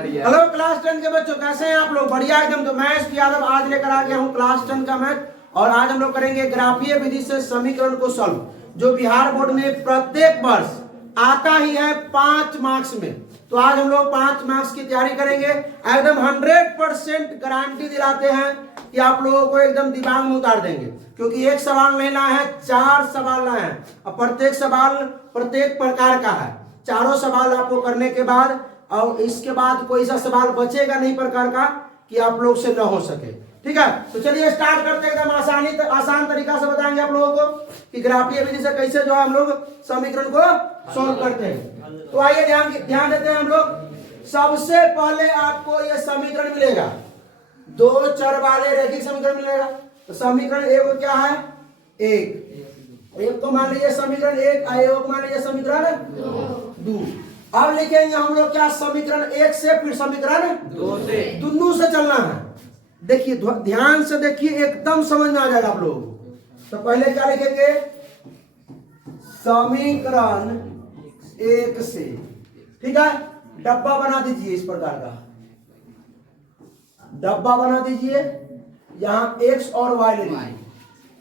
Hello class 10 के बच्चों, कैसे हैं आप लोग? बढ़िया एकदम। तो मैं एसपी यादव आज लेकर आ गया हूँ क्लास 10 का मैथ, और आज हम लोग करेंगे ग्राफीय विधि से समीकरण को सॉल्व, जो बिहार बोर्ड में प्रत्येक वर्ष आता ही है 5 मार्क्स में। तो आज हम लोग 5 मार्क्स की तैयारी करेंगे। एकदम 100% गारंटी दिलाते हैं कि आप लोगों को एकदम दिमाग में उतार देंगे, क्योंकि एक सवाल नहीं लाए हैं, 4 सवाल लाए हैं, और प्रत्येक सवाल प्रत्येक प्रकार का है। चारों सवाल आपको करने के बाद, और इसके बाद कोई सा सवाल बचेगा नहीं प्रकार का कि आप लोग से न हो सके। ठीक है, तो चलिए स्टार्ट करते हैं। एकदम आसान तरीका से बताएंगे आप लोगों को कि ग्राफीय विधि से कैसे जो है हम लोग समीकरण को सॉल्व करते हैं। तो आइए ध्यान देते हैं हम लोग। सबसे पहले आपको यह समीकरण मिलेगा, 2 चर वाले रैखिक समीकरण मिलेगा। तो समीकरण एक क्या है? एक को मान लीजिए समीकरण 1, एक को मान लीजिए समीकरण 2। अब लिखेंगे हम लोग क्या? समीकरण 1 से फिर समीकरण 2 से, दोनों से चलना है। देखिए ध्यान से देखिए, एकदम समझ में आ जाएगा आप लोगों को। तो पहले क्या लिखेंगे? समीकरण 1 से, ठीक है। डब्बा बना दीजिए, इस प्रकार का डब्बा बना दीजिए, यहां x और y ले लीजिए।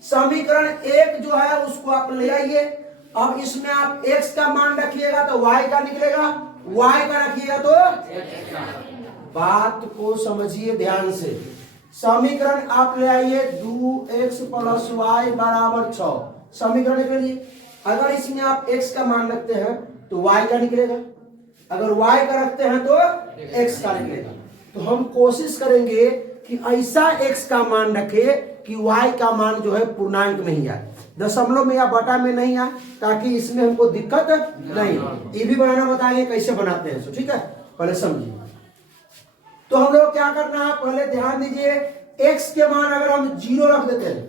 समीकरण 1 जो है उसको आप ले आइए। अब इसमें आप x का मान रखिएगा तो y का निकलेगा, y का रखिएगा तो x का। बात को समझिए ध्यान से। समीकरण आप ले आइए 2x + y = 6। समीकरण लिख लीजिए। अगर इसमें आप x का मान रखते हैं तो y का निकलेगा, अगर y का रखते हैं तो x का निकलेगा। तो हम कोशिश करेंगे कि ऐसा x का मान रखे कि y का मान जो है पूर्णांक में ही आए, दशमलव में या बटा में नहीं आए, ताकि इसमें हमको दिक्कत नहीं। ये भी बनाना बताएंगे कैसे बनाते हैं, ठीक है। पहले समझिए। तो हम लोग क्या करना है, पहले ध्यान दीजिए। x के मान अगर हम 0 रख देते हैं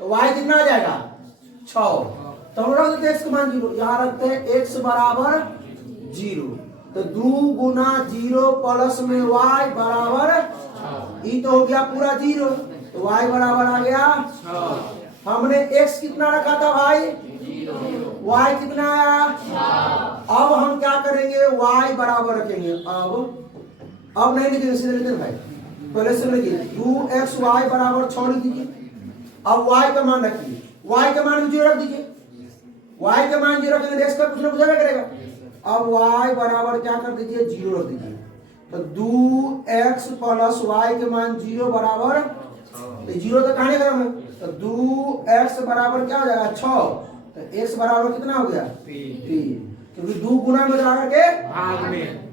तो y कितना आ जाएगा? 6। तो हम रख देते हैं x का मान 0, यहां रखते हैं x = 0। तो 2 × 0 प्लस में y = ये तो हो गया पूरा 0, तो y बराबर आ गया 6। हमने x कितना रखा था भाई? 0। y कितना आया? 6। अब हम क्या करेंगे? y बराबर रखेंगे। अब नहीं लिखेंगे, सीधे लिखेंगे भाई, पहले से लिखिए 2xy = 6 लिख दीजिए। अब y का मान रखिए, y का मान 0 रख दीजिए। y का मान 0 रखेंगे, x का कुछ ना कुछ करेगा। अब y बराबर क्या कर दीजिए? 0 रख दीजिए। तो 2x + y के मान 0 बराबर, तो 0 तो कहां निकला हमें? तो 2x बराबर क्या हो जाएगा? 6। तो x बराबर कितना हो गया? 3, क्योंकि 2 गुना में लगा करके भाग में।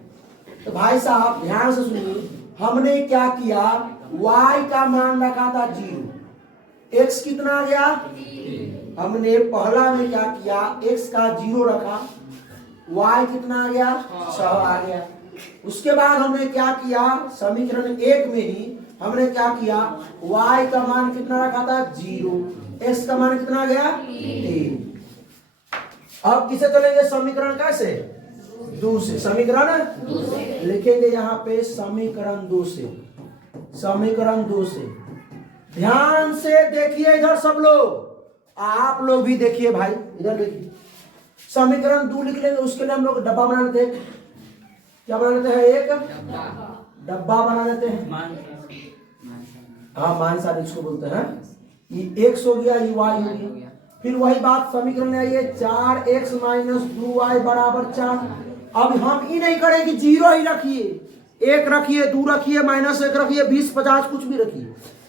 तो भाई साहब ध्यान से सुनिए, हमने क्या किया? y का मान रखा था 0, x कितना आ गया? 3। हमने पहला में क्या किया? x का 0 रखा, y कितना आ गया? 6 आ गया। उसके बाद हमने क्या किया? समीकरण 1 में ही हमने क्या किया? y का मान कितना रखा था? 0, x का मान कितना आ गया? 3। अब किसे चलेंगे? समीकरण कैसे? 2 से। समीकरण 2 से लिखेंगे यहाँ पे, समीकरण 2 से। समीकरण 2 से ध्यान से देखिए, इधर सब लोग, आप लोग भी देखिए भाई, इधर देखिए। समीकरण 2 लिख लेंगे, उसके लिए हम लोग डब्बा बना लेते हैं। क्या बना लेते हैं? एक डब्बा बना लेते हैं। हाँ, मान साथ इसको बोलते हैं। ये x हो गया, ये y हो गया। फिर वही बात समीकरण में आइए, 4x - 2y = 4। अब हम ये नहीं करें कि 0 ही रखिए, 1 रखिए, 2 रखिए, -1 रखिए, 20 50 कुछ भी रखिए।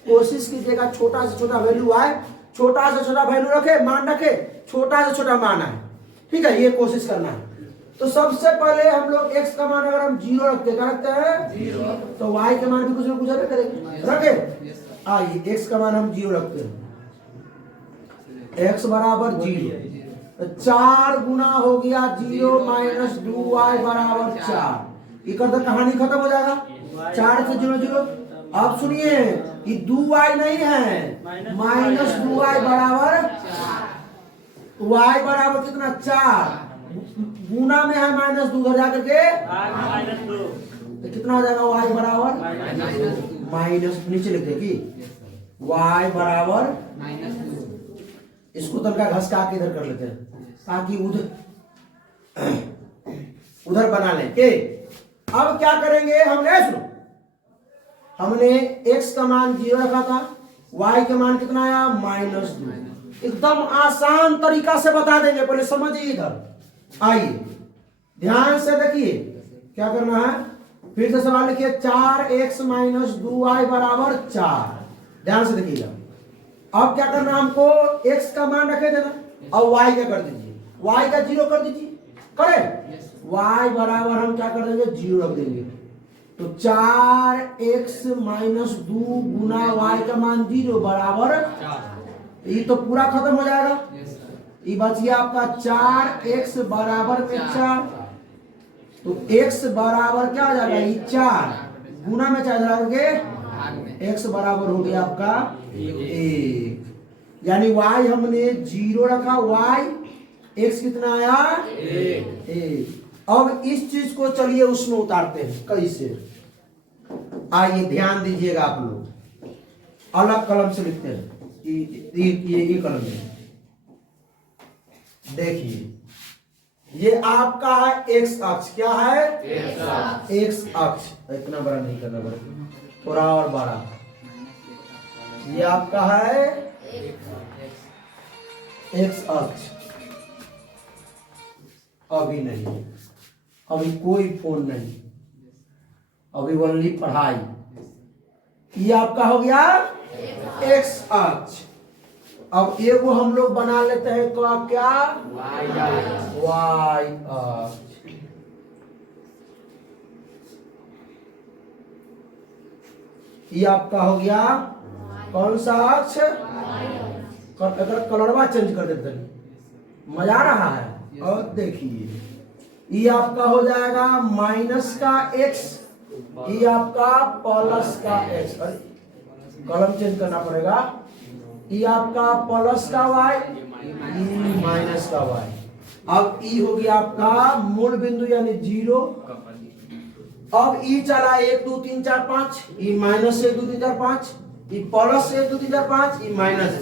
कोशिश कीजिएगा छोटा से छोटा वैल्यू आए, छोटा से छोटा वैल्यू रखे, मान रखे, छोटा से छोटा मान आए, ठीक है। ये कोशिश करना है। तो सबसे पहले हम लोग x का मान अगर हम 0 रखते हैं 0, तो y के मान भी कुछ ना कुछ रखे। आइए x का मान हम 0 रखते हैं, x = 0। तो 4 गुना हो गया 0 - 2y = 4। ये करते कहानी खत्म हो जाएगा, 4 से 0 0। अब सुनिए कि 2y नहीं है, -2y = 4। y बराबर कितना? 4। गुना में है -2, उधर जाकर के तो कितना हो जाएगा? y बराबर माइनस, नीचे लिख देगी y बराबर -2। इसको तनका घसका के इधर कर लेते हैं, ताकि उधर बना लें के अब क्या करेंगे हमने, सुनो, हमने x का मान 0 रखा था, y का मान कितना आया -2। एकदम आसान तरीका से बता देंगे, पहले समझिए। इधर आइए ध्यान से देखिए क्या करना है। फिर से सवाल लिखिए, 4x - 2y बराबर 4। ध्यान से देखिएगा। अब क्या करना है हमको, x का मान रखे देना और y का कर दीजिए, y का 0 कर दीजिए। करें y बराबर हम क्या कर देंगे 0 रख देंगे। तो 4x - 2 गुना y का मान 0 बराबर, ये तो पूरा खत्म हो जाएगा। ये बच गया आपका 4x बराबर में 4। तो x बराबर क्या हो जाएगा, ये 4 गुना में 4 जाओगे, x बराबर हो गया आपका 1। यानी y हमने 0 रखा, y x कितना आया 1। अब इस चीज को चलिए उसमें उतारते हैं। कैसे, आइए ध्यान दीजिएगा आप लोग। अलग कलम से लिखते हैं, ये कलम में देखिए, ये आपका है x अक्ष। क्या है x अक्ष। इतना बड़ा नहीं करना पड़ेगा, थोड़ा और बड़ा। ये आपका है x अक्ष। अभी नहीं, अभी कोई फोन नहीं, अभी ओनली पढ़ाई। ये आपका हो गया x अक्ष। अब एगो हम लोग बना लेते हैं क्या, y अक्ष। ये आपका हो गया कौन सा अक्ष, अगर कलरवा चेंज कर देते हैं, मजा आ रहा है। और देखिए ये आपका हो जाएगा माइनस का x, ये आपका प्लस का x। कलम चेंज करना पड़ेगा। ये आपका प्लस का y, ये माइनस का y। अब ई हो गया आपका मूल बिंदु यानी 0। अब ई चला 1 2 3 4 5, E minus 1 2 3 4 5, E plus 1 2 3 4 5, E minus.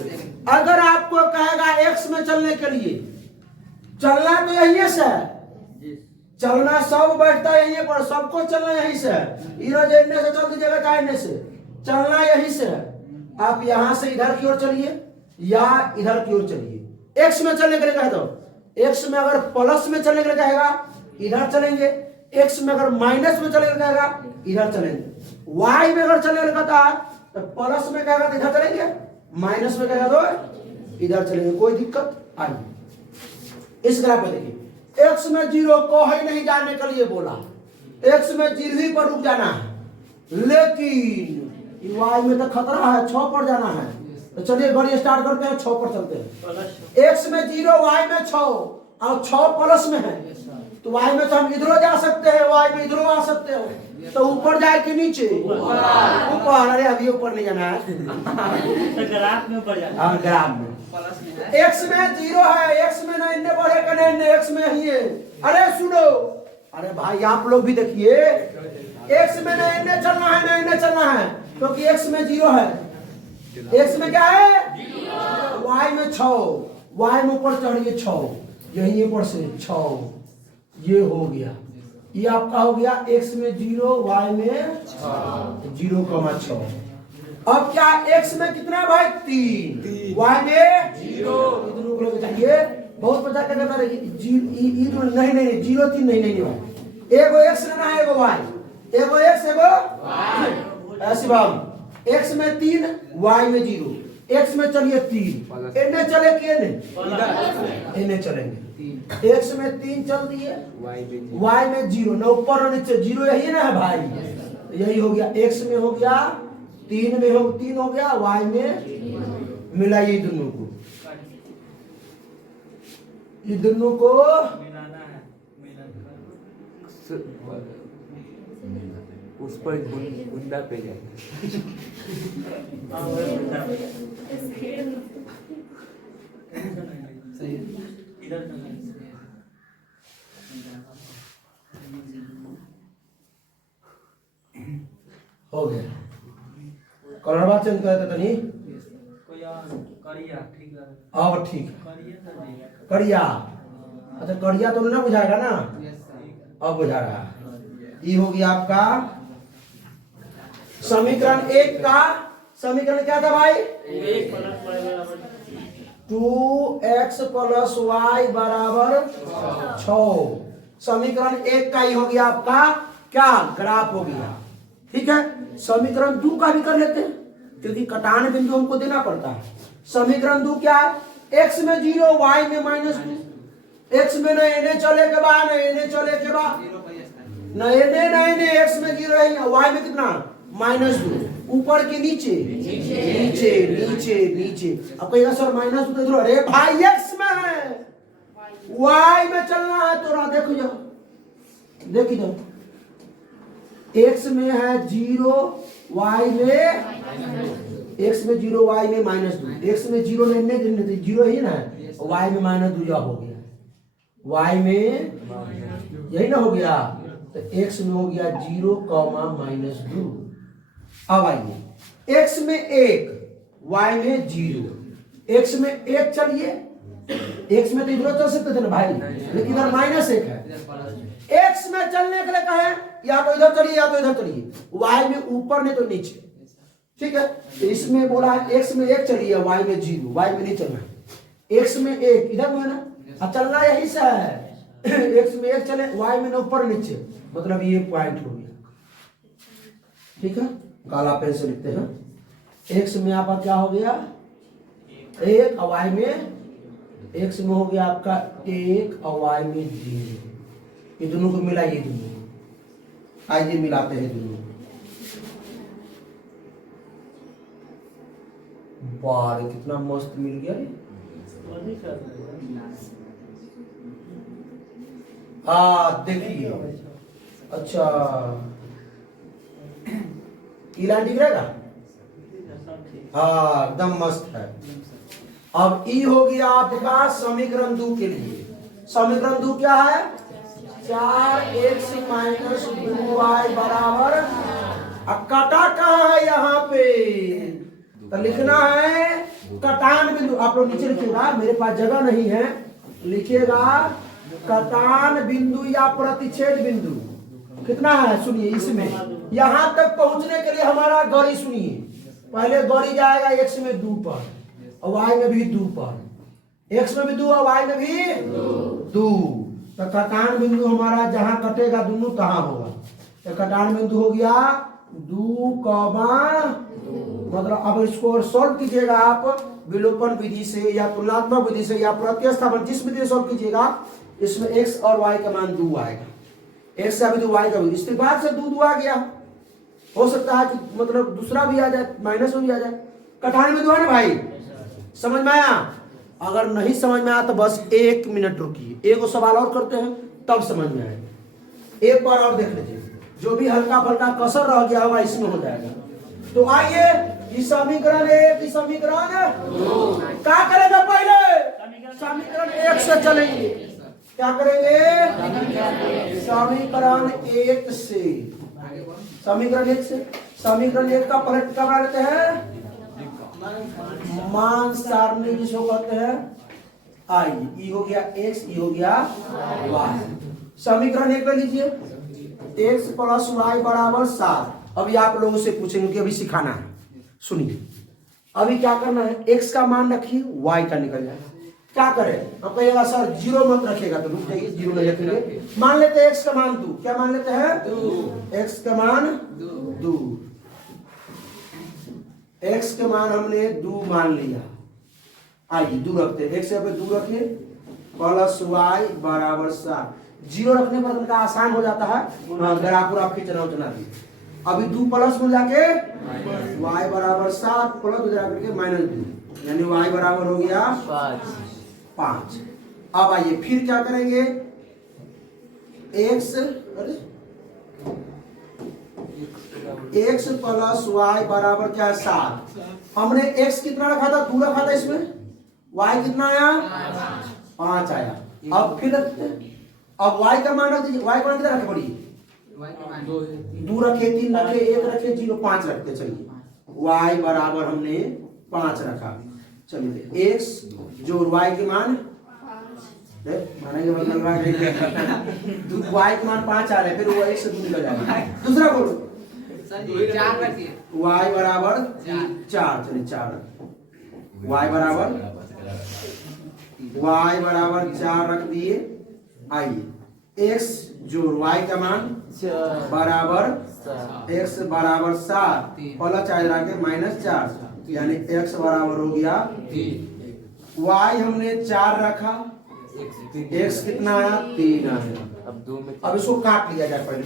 अगर आपको कहेगा x में चलने के लिए, चलना तो यही से है, चलना सब बैठता है यहीं पर, सबको चलना यहीं से है। इधर से चल दीजिएगा, चाहे से चलना यहीं से है। आप यहां से इधर की ओर चलिए या इधर की ओर चलिए। एक्स में चलने के लिए कहे तो एक्स में अगर प्लस में चलने के लिए कहेगा इधर चलेंगे, एक्स में अगर माइनस में चलने के लिए कहेगा इधर चलेंगे। वाई में अगर चलने के लिए कहता है तो प्लस में कहेगा तो इधर चलेंगे, माइनस में कहेगा तो इधर चलेंगे। कोई दिक्कत आइए इस ग्राफ पे देखिए, एक्स में 0 को ही नहीं जानने के लिए बोला, एक्स में 0 ही पर रुक जाना है, लेकिन वाई में तो खतरा है, 6 पर जाना है। तो चलिए गाड़ी स्टार्ट करते हैं, 6 पर चलते हैं। एक्स में 0, वाई में 6 और 6 प्लस में है, तो वाई में तो हम इधरों जा सकते हैं, वाई में इधरों आ सकते हैं। तो ऊपर जाए कि नीचे, ऊपर। अरे अभी ऊपर नहीं जाना है, तो ग्राफ में ऊपर जाना है। ग्राफ में एक्स में 0 है, एक्स में नहीं बढ़ेगा, नहीं एक्स में ही है। अरे सुनो, अरे भाई आप लोग भी देखिए, एक्स में नहीं चलना है, नहीं चलना है, क्योंकि एक्स में 0 है। एक्स में क्या है, वाई में 6, वाई में ऊपर चढ़िए 6, यही ऊपर से 6, ये हो गया। ये आपका हो गया एक्स में 0, वाई में 0,6। अब क्या एक्स में कितना भाई 3, वाई में 0। चाहिए बहुत पता करना है, नहीं 0 3 नहीं, एगो एक्स लेना है, एगो वाई, एगो एक्स एगो वाई। ऐसे बाबू एक्स में 3, वाई में 0, एक्स में चलिए 3, इन्हें चले इन्हें चलेंगे। एक्स में 3 चल दिए, वाई में 0, न ऊपर और नीचे 0 यही ना है भाई, यही हो गया। एक्स में हो गया 3 में 3 हो गया, वाई में मिलाइए दोनों को, ये दोनों को मिलाना है, उस पर गुंडा पे जाए। हो गया। कलरवा चेंज कर देते नहीं, कोई और करिया ठीक है, और ठीक करिया कर दिया। करिया। अच्छा करिया तो ना बुझाएगा ना, अब बुझा रहा है। ये हो गया आपका समीकरण एक का समीकरण क्या था भाई? 2x प्लस वाई बराबर 6। समीकरण एक का ही हो गया आपका क्या ग्राफ हो गया। ठीक है, समीकरण 2 का भी कर लेते हैं क्योंकि कटान बिंदु हमको देना पड़ता है। समीकरण 2 क्या है? x में 0 y में -2। x में न एने चले के बाद न एने चले के बाद न एने x में 0 है, y में कितना -2। ऊपर के नीचे नीचे नीचे नीचे। अब कहेगा सर -2 तो इधर, अरे भाई x में है y में चलना है तो देखो जाओ देख इधर, x में है 0 y में x में 0 y में -2। x में 0 लेने 0 ही ना है, y में -2 हो गया, y में यही ना हो गया, तो x में हो गया 0, -2। अब आइए x में 1 y में 0। x में 1 चलिए, x में तो इधर चल सकते थे ना भाई, लेकिन इधर -1 है। x में चलने के लिए कहे या तो इधर चलिए या तो इधर चलिए, y में ऊपर नहीं तो नीचे। ठीक है, तो इसमें बोला है x में 1 चलिए, y में 0, y में नहीं चलना है। x में 1 इधर में है ना, अब चलना यही से है। x में 1 चले, y में ना ऊपर नीचे, मतलब ये पॉइंट हो गया। ठीक है, काला पेन से लिखते हैं। x में आपका क्या हो गया 1 और y में x में हो गया आपका 1 और y में 0। ये दोनों को मिलाइए, दोनों आइए मिलाते हैं दोनों। वाह कितना मस्त मिल गया। हाँ देखिए, अच्छा लाइन दिख रहेगा, हाँ एकदम मस्त है। अब ई हो गया आपका समीकरण 2 के लिए। समीकरण 2 क्या है? 4x - 2y बराबर, कटा कहाँ है यहाँ पे, तो लिखना है कटान बिंदु। आप लोग नीचे लिखिएगा, मेरे पास जगह नहीं है, लिखिएगा कटान बिंदु या प्रतिच्छेद बिंदु कितना है। सुनिए, इसमें यहां तक पहुंचने के लिए हमारा गौरी सुनिए, पहले गौरी जाएगा x में 2 पर और y में भी 2 पर, x में भी 2 और y में भी 2। तो कटान बिंदु हमारा जहां कटेगा दोनों कहां होगा, तो कटान बिंदु हो गया 2, मतलब अब इसको सॉल्व कीजिएगा आप विलोपन विधि से या तुलनात्मक विधि से या प्रतिस्थापन, जिस विधि से सॉल्व कीजिएगा, इसमें x और y का मान 2 आएगा। x से अभी तो y का, इसके बाद से 2 आ गया, हो सकता है कि मतलब दूसरा भी आ जाए, माइनस भी आ जाए। कटान बिंदु है ना भाई, समझ में आया? अगर नहीं समझ में आया तो बस 1 मिनट रुकिए, एक सवाल और करते हैं तब समझ में आएगा। एक बार और देख लीजिए, जो भी हल्का फल्का कसर रह गया होगा इसमें हो जाएगा। तो आइए इस समीकरण 1 की समीकरण 2 क्या करेंगे, पहले समीकरण 1 से चलेंगे। क्या करेंगे? समीकरण 1 से, समीकरण 1 से। समीकरण 1 का पलट क्या बना लेते हैं, मान सारणी जिसको कहते हैं आई। ई हो गया x, ई हो गया y। समीकरण 1 में लीजिए x + y बराबर 7। अभी आप लोगों से पूछेंगे कि अभी सिखाना है, सुनिए अभी क्या करना है, x का मान रखिए, y का निकल जाएगा। क्या करें, अब कहिएगा सर 0 मत रखिएगा, तो रुक जाइए, 0 नहीं रखेंगे। मान लेते हैं x का मान 2, क्या मान लेते हैं 2, x का मान 2, x के मान हमने 2 मान लिया। आइए 2 रखते हैं, x पे 2 रखे प्लस y बराबर 7। 0 रखने पर उनका आसान हो जाता है, ग्राफ खींचना उचना भी। अभी 2 प्लस में जाके y बराबर 7 प्लस जाकर के -2, यानी y बराबर हो गया 5। अब आइए फिर क्या करेंगे, x प्लस y बराबर क्या है 7। हमने x कितना रखा था, 2 रखा था, इसमें y कितना आया 5 आया। अब फिर रखते हैं, अब y का मान रख दीजिए, y का मान कितना रखे, पड़िए 2 रखे, 3 रखे, 1 रखे, 0, 5 रखते। चलिए y बराबर हमने 5 रखा। चलिए x जो y के मान माने के मतलब y का मान 5 आ रहा है, फिर वो 1 से 2 निकल जाएगा। दूसरा बोलो चार रखिए। y बराबर 4, चलिए 4 y बराबर 4 रख दिए। आइए x जोड़ y का मान बराबर x बराबर 7 पहला चार्ज रखे -4, यानी x बराबर हो गया 3। y हमने 4 रखा, x कितना आया 3 आया। अब 2 में अब इसको काट लिया जाए पहले।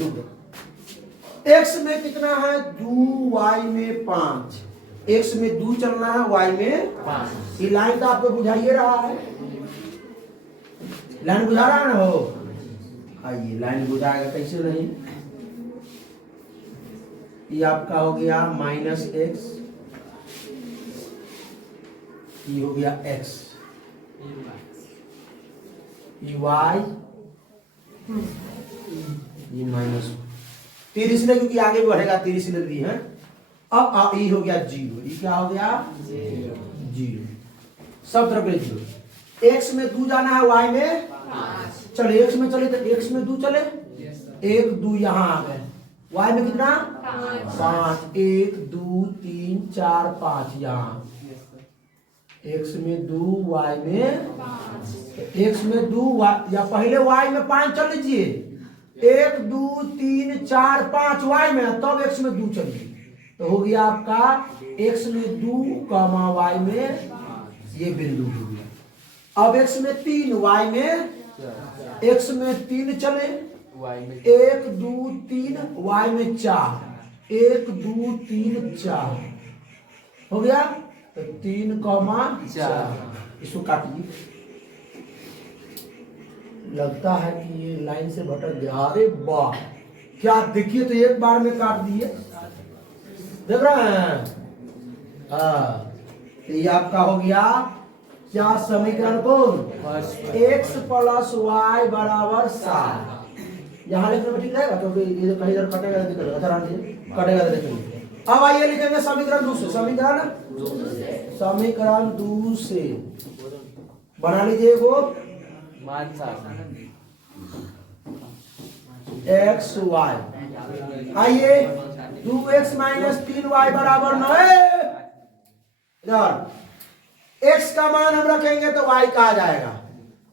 x में कितना है 2, y में 5। x में 2 चलना है, y में 5। ये लाइन तो आपको बुझाइए रहा है, लाइन बुझा रहा है ना हो। आइए लाइन बुझाएगा कैसे नहीं। ये आपका हो गया -x, ये हो गया x, ये y, ये माइनस 3 इसलिए क्योंकि आगे बढ़ेगा 3 इसलिए दी है। अब ये हो गया 0, ये क्या हो गया 0, सब तरफ पे 0। x में 2 जाना है, y में 5। चले x में चले तो x में 2 चले, 1 2 यहाँ आ गए। y में कितना 5, 1 2 3 4 5 यहाँ। x में 2 y में 5, x में 2 या पहले y में 5 चल लीजिए, 1 2 3 4 5 y में, तब x में 2 चलिए, तो हो गया आपका x में 2, y में ये बिंदु हो गया। अब x में 3, y में x में 3 चले, 1 2 3 y में 4, 1 2 3 4 हो गया, तो 3, 4 इसको काटिए। लगता है कि ये लाइन से भटक गया। अरे वाह, क्या देखिए तो एक बार में काट दिए, देख रहे हैं। हाँ, तो ये आपका हो गया क्या समीकरण कौन x प्लस y बराबर 7। यहाँ लिखने में ठीक रहेगा, तो ये कहीं इधर कटेगा कटेगा देखेंगे। अब आइए लिखेंगे समीकरण दूसरे, समीकरण दूसरे बना लीजिए वो x y। आइए 2x - 3y बराबर 9। इधर x का मान हम रखेंगे तो y का आ जाएगा।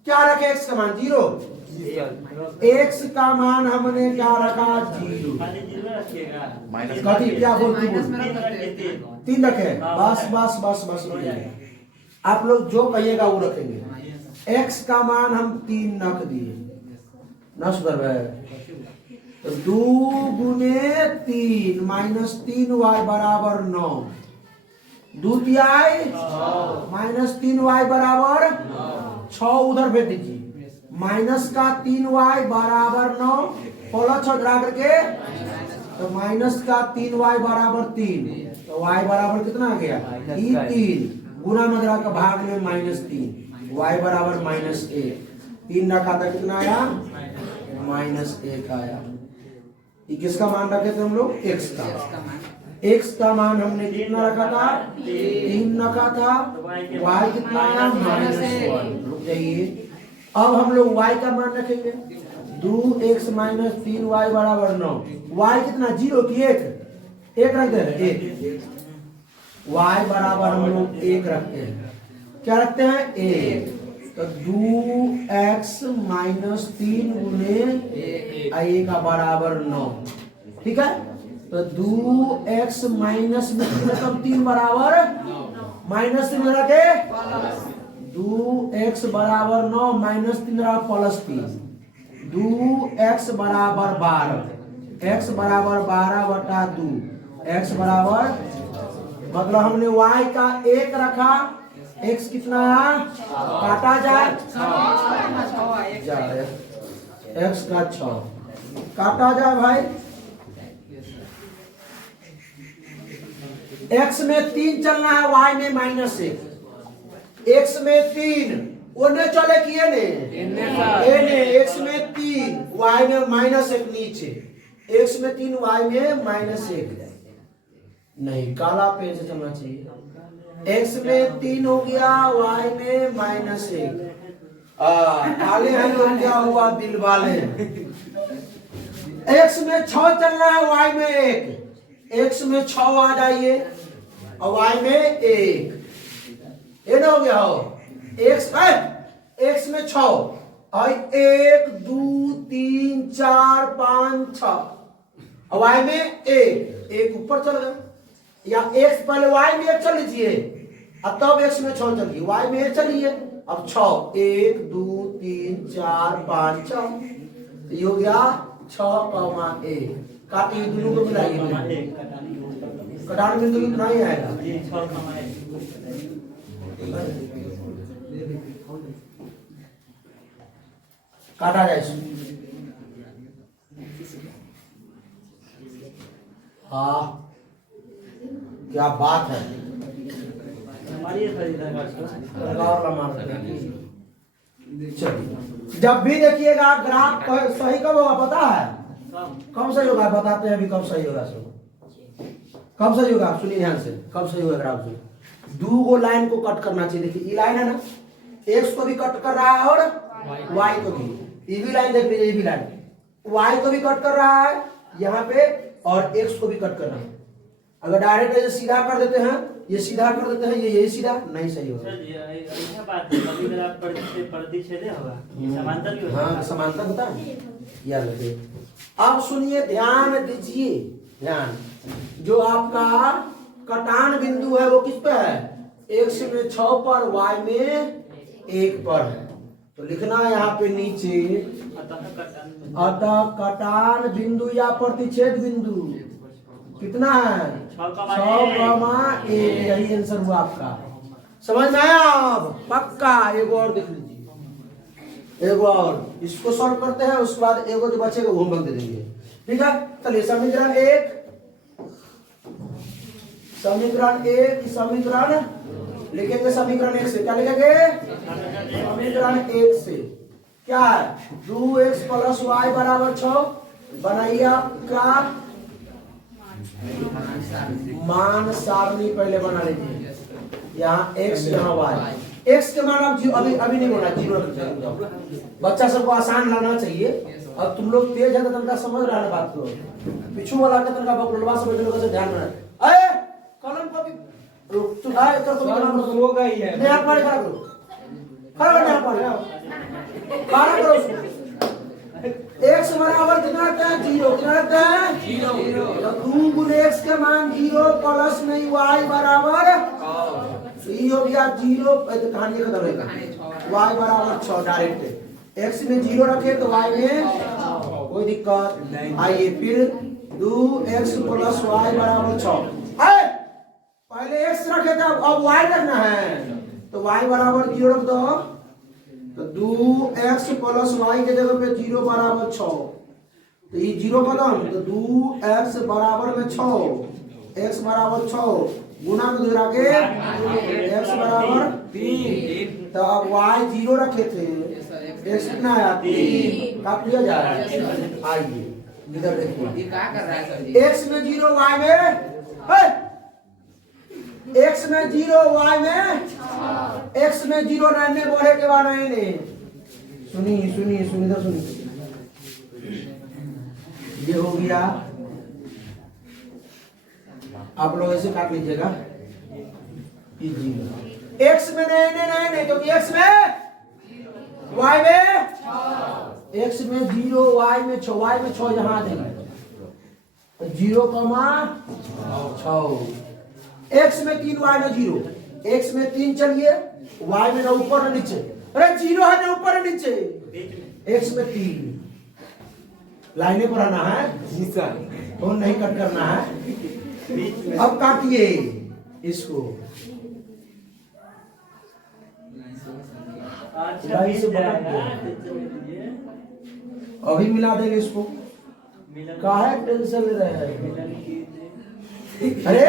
क्या रखे x का मान 0, x का मान हमने क्या रखा 0। कभी क्या बोलती 3 रखे, बस आप लोग जो कहिएगा वो रखेंगे। x का मान हम 3 रख दिए, न सुधर रहे, तो 2 गुने 3 -3y बराबर 9, 2 तिहाई -3y बराबर 6, उधर भेज दीजिए। माइनस का 3y बराबर 9, प्लस 6 गिरा करके, तो माइनस का 3y बराबर 3, तो y बराबर कितना आ गया 3, गुना मदरा का भाग में -3, y बराबर -1, 3 रखा था कितना आया -1 आया। ये किसका मान रखे थे हम लोग x का मान हमने कितना रखा था 3 रखा था, y कितना आया -1। रुक जाइए, अब हम लोग y का मान रखेंगे 2x - 3y बराबर 9, y कितना 0 की 1 रखते हैं 1, y बराबर हम लोग 1 रखते हैं। क्या रखते हैं 1, तो 2x - 3 गुने 1 का बराबर 9, ठीक है। तो 2x माइनस में 3 बराबर -3 रखे, 2x बराबर 9 -3 +3, 2x बराबर 12, x बराबर 12/2, x बराबर, मतलब हमने y का 1 रखा, x कितना काटा जाए x का 6 काटा जाए भाई। x में 3 चलना है, y में -1, x में 3 ओने चले किए ने, x में 3 y में -1 नीचे, x में 3 y में -1 नहीं, काला पेज चलना चाहिए। x में 3 हो गया, y में -1, काले हैं लोग, क्या हुआ दिल वाले। एक्स में 6 चलना है, वाई में 1। एक्स में 6 आ जाइए और वाई में 1। ये ना हो गया हो। एक्स में 6 और 1 2 3 4 5 6 और वाई में 1 ऊपर चल गया। या एक्स पहले वाई में 1 चल लीजिए और तब एक्स में 6 चलिए, वाई में 1 चलिए अब 6 1 2 3 4 5 6। ये हो गया 6,1। काटिए दोनों को मिलाइए, कटान बिंदु कितना ही आएगा। काटा जाए हाँ, क्या बात है। जब भी देखिएगा ग्राफ सही कब होगा पता है? कब सही होगा बताते हैं अभी। कब सही होगा सब, कब सही होगा सुनिए ध्यान से। कब सही होगा ग्राफ से? 2 लाइन को कट करना चाहिए। देखिए ये लाइन है ना, एक्स को भी कट कर रहा है और वाई को भी। ये भी लाइन देख लीजिए, ये भी लाइन वाई को भी कट कर रहा है यहाँ पे और एक्स को भी कट कर रहा है। अगर डायरेक्ट ऐसे सीधा कर देते हैं, ये सीधा कर देते हैं, ये यही सीधा नहीं सही होगा। हाँ समांतर होता है याद रखिए। अब सुनिए ध्यान दीजिए, ध्यान। जो आपका कटान बिंदु है वो किस पे है? एक्स में 6 पर, वाई में 1 पर है। तो लिखना है यहाँ पे नीचे अतः कटान बिंदु या प्रतिच्छेद बिंदु कितना है? 6,1। यही आंसर हुआ आपका। समझ में आया? अब पक्का एक और देख लीजिए, एक और इसको सॉल्व करते हैं, उसके बाद एक और जो बचेगा वो हम लोग दे देंगे। ठीक है, चलिए समीकरण 1 समीकरण लिखेंगे। समीकरण 1 से क्या लिखेंगे? समीकरण 1 से क्या है? 2x + y = 6 बनाइए आपका मान सारणी। पहले बना लीजिए, यहाँ x यहाँ y। x के मान आप अभी नहीं बोला, 0 रखना। बच्चा सबको आसान लगना चाहिए। अब तुम लोग तेज है तो तनका समझ रहा है बात को। पिछू वाला के तनका बकलवा समझ लो, कैसे ध्यान में। अरे कलम को भी रुक तू आए कर, तो हो गई है। नहीं आप पढ़े खड़ा करो, खड़ा करना आप पढ़े खड़ा करो उसको। x बराबर कितना रखता है? 0। कितना रखता है? 0। तो 2 × x के मान 0 प्लस में y बराबर ये हो गया 0। तो कहानी खत्म हो गई। y बराबर 6 डायरेक्ट। x में 0 रखे तो y में कोई दिक्कत नहीं। आइए फिर 2x + y बराबर 6। पहले x रखे थे, अब y रखना है तो y बराबर 0 रख दो। तो 2x + y के जगह पे 0 बराबर 6। तो ये 0 खत्म, तो 2x बराबर में 6, x बराबर 6 गुना में दोहरा के x बराबर 3। तो अब y 0 रखे थे, x कितना आया? 3। काट लिया जाए। आइए इधर देखिए, ये क्या कर रहा है सर? x में 0 y में x में 0 y में x में 0 रहने बोले के बाद नहीं। सुनिए सुनिए सुनिए तो सुनिए, ये हो गया। आप लोग ऐसे काट लीजिएगा। x में नहीं क्योंकि x में y में x में 0 y में 6, y में 6 यहाँ आ जाएगा 0,6। x में 3 y में 0, x में 3 चलिए, y में ना ऊपर ना नीचे। अरे 0 है ना ऊपर ना नीचे, x में 3 लाइने पर आना है, फोन नहीं कट करना है। अब काटिए इसको। अभी मिला देंगे इसको, काहे टेंशन ले रहे हैं? अरे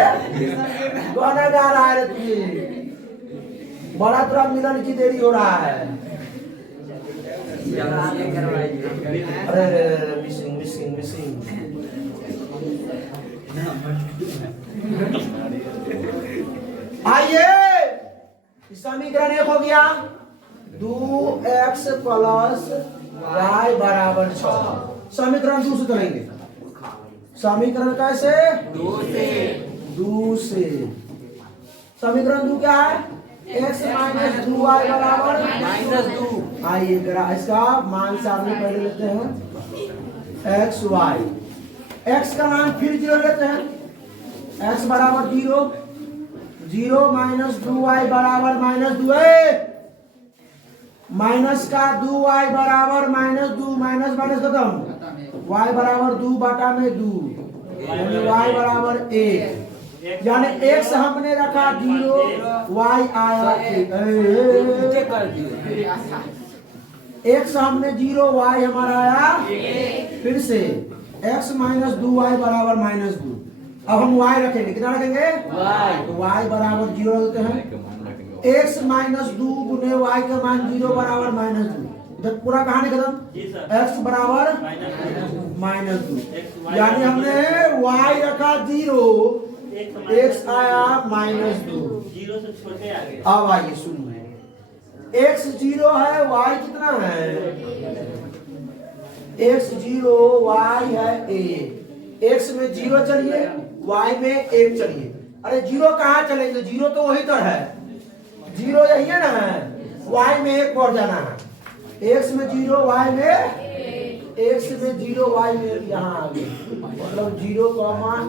गाना गा रहा है तुझे, बड़ा तरह मिलन की देरी हो रहा है। अरे मिसिंग मिसिंग मिसिंग। आइए समीकरण 1 हो गया, 2x प्लस y बराबर 6। समीकरण 2 से करेंगे। समीकरण कैसे? 2 से। समीकरण 2 क्या है? x माइनस 2y बराबर -2। आइए जरा इसका मान सामने पहले लेते हैं। x y, x का मान फिर 0 लेते हैं। x बराबर 0, 0 माइनस 2y बराबर -2। माइनस का 2y बराबर -2, माइनस माइनस खत्म, y बराबर 2 बटा में 2, यानी y बराबर 1। यानी x हमने रखा 0, y आया 1। x हमने 0, y हमारा आया 1। फिर से x माइनस 2y बराबर -2। अब हम y रखेंगे, कितना रखेंगे? y बराबर 0 देते हैं। x माइनस 2 गुने y का मान 0 बराबर -2। इधर पूरा कहानी खत्म। x बराबर -2, यानी हमने y रखा 0, x आया -2। 0 से छोटे आ गए। अब आइए सुनिए, x 0 है, y कितना है? x 0, y है 1। x में 0 चलिए, y में 1 चलिए। अरे 0 कहाँ चलेंगे? 0 तो वही तो है, 0 यही है ना, y में 1 बढ़ जाना है। x में 0, y में x में 0, y में यहाँ आ गए, मतलब 0,1।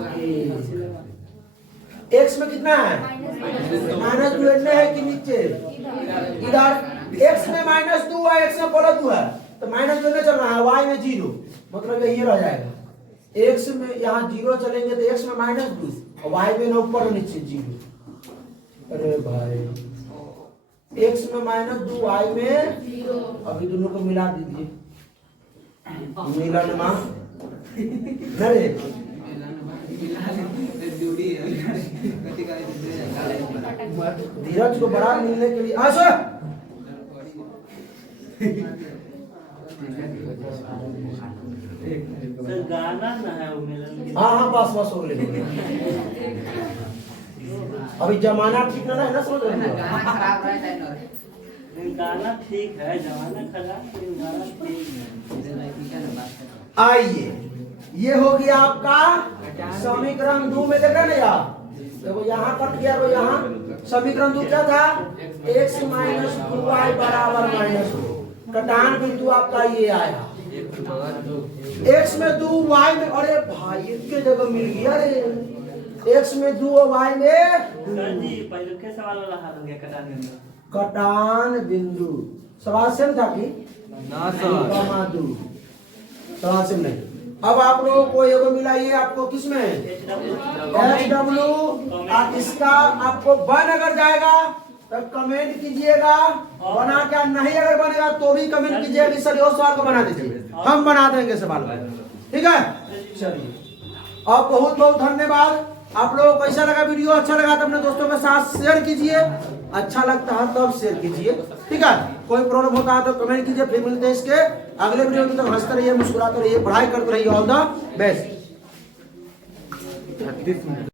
x में कितना है? -2 है कि नीचे? इधर x में -2 है, x में +2 है, तो -2 चल रहा है, y में 0, मतलब ये रह जाएगा। x में यहाँ 0 चलेंगे तो x में -2 और y में ना ऊपर और नीचे 0। अरे भाई, x में -2, y में 0। अभी दोनों को मिला दीजिए, मिलन मा नरे धीरज को बड़ा मिलने के लिए सर गाना ना है वो मिलन। हाँ बस हो गए। अभी जमाना ठीक ना है ना, समझ रहे हैं? खराब रहा है। गाना ठीक है, जमाना खराब, लेकिन गाना ठीक है। आइए, ये हो गया आपका समीकरण 2 में, देख रहे हैं ना यार, देखो यहाँ कट गया, तो यहाँ समीकरण 2 क्या था? x माइनस 2y बराबर -2। कटान बिंदु आपका ये आया, x में 2, y में, अरे भाई इनके जगह मिल गया। अरे x में 2 और y में सर जी पहले के सवाल वाला हाल हो गया कटान बिंदु। कटान बिंदु सवाल सेम था कि ना सर, सवाल सेम नहीं। अब आप लोगों को एगो मिला, ये आपको किसमें? HW। और इसका आपको बन अगर जाएगा तो कमेंट कीजिएगा, बना क्या नहीं अगर बनेगा तो भी कमेंट कीजिएगा कि सर ये सवाल को बना दीजिए, हम बना देंगे सवाल को, ठीक है? चलिए, अब बहुत बहुत धन्यवाद। आप लोगों को कैसा लगा वीडियो? अच्छा लगा तो अपने दोस्तों के साथ शेयर कीजिए, अच्छा लगता है तब शेयर कीजिए, ठीक है? कोई प्रॉब्लम होता है तो कमेंट कीजिए। फिर मिलते हैं इसके अगले वीडियो में। तो हंसते रहिए, मुस्कुराते रहिए, पढ़ाई करते रहिए। All the best.